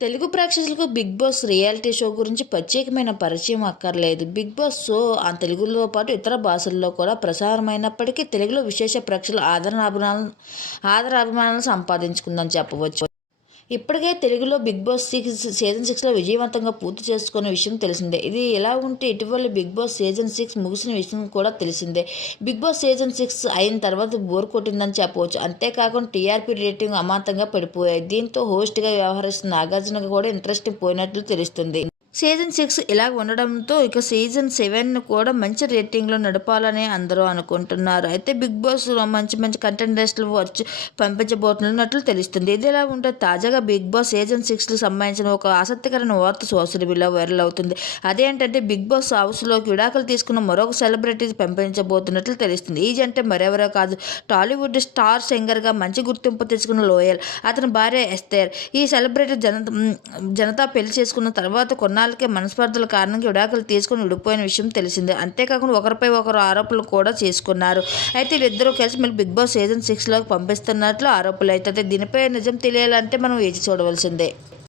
తెలుగు ప్రేక్షకులకు big boss reality show గురించి ప్రత్యేకమైన పరిచయం అక్కర్లేదు. బిగ్ బాస్ షో ఆ తెలుగులో పాటు ఇతర భాషల్లో కూడా ప్రసారమైనప్పటికీ తెలుగులో విశేష ప్రేక్షకుల ఆదరణ అభిమానాలను ఆదరాభిమానాలను సంపాదించుకుందని చెప్పవచ్చు. ఇప్పటికే తెలుగులో బిగ్ బాస్ సిక్స్ సీజన్ సిక్స్లో విజయవంతంగా పూర్తి చేసుకున్న విషయం తెలిసిందే. ఇది ఎలా ఉంటే ఇటీవల బిగ్ బాస్ సీజన్ సిక్స్ ముగిసిన విషయం కూడా తెలిసిందే. బిగ్ బాస్ సీజన్ సిక్స్ అయిన తర్వాత బోర్ కొట్టిందని చెప్పవచ్చు. అంతేకాకుండా టీఆర్పీ రేటింగ్ అమాంతంగా పడిపోయాయి. దీంతో హోస్ట్గా వ్యవహరిస్తున్న నాగార్జునకు కూడా ఇంట్రెస్ట్ పోయినట్లు తెలుస్తుంది. సీజన్ సిక్స్ ఇలా ఉండడంతో ఇక సీజన్ సెవెన్ కూడా మంచి రేటింగ్లో నడపాలని అందరూ అనుకుంటున్నారు. అయితే బిగ్ బాస్లో మంచి మంచి కంటెండర్స్లు వచ్చి పంపించబోతున్నట్లు తెలుస్తుంది. ఇది ఎలా ఉంటే తాజాగా బిగ్ బాస్ సీజన్ సిక్స్కి సంబంధించిన ఒక ఆసక్తికరమైన వార్త సోషల్ మీడియాలో వైరల్ అవుతుంది. అదేంటంటే బిగ్ బాస్ హౌస్లోకి విడాకులు తీసుకున్న మరొక సెలబ్రిటీ పంపించబోతున్నట్లు తెలుస్తుంది. ఈ జంట మరెవరో కాదు. టాలీవుడ్ స్టార్ సింగర్గా మంచి గుర్తింపు తెచ్చుకున్న లోయల్. అతని భార్య ఎస్తేర్. ఈ సెలబ్రిటీ జనత జనతా పెళ్ళి చేసుకున్న తర్వాత కొన్న కొన్నాళ్ళకే మనస్పర్ధల కారణంగా విడాకులు తీసుకుని విడిపోయిన విషయం తెలిసిందే. అంతేకాకుండా ఒకరిపై ఒకరు ఆరోపణలు కూడా చేసుకున్నారు. అయితే వీళ్ళిద్దరూ కలిసి మళ్ళీ బిగ్ బాస్ సీజన్ సిక్స్లోకి పంపిస్తున్నట్లు ఆరోపణలు అయితే దీనిపై నిజం తెలియాలంటే మనం వేచి చూడవలసిందే.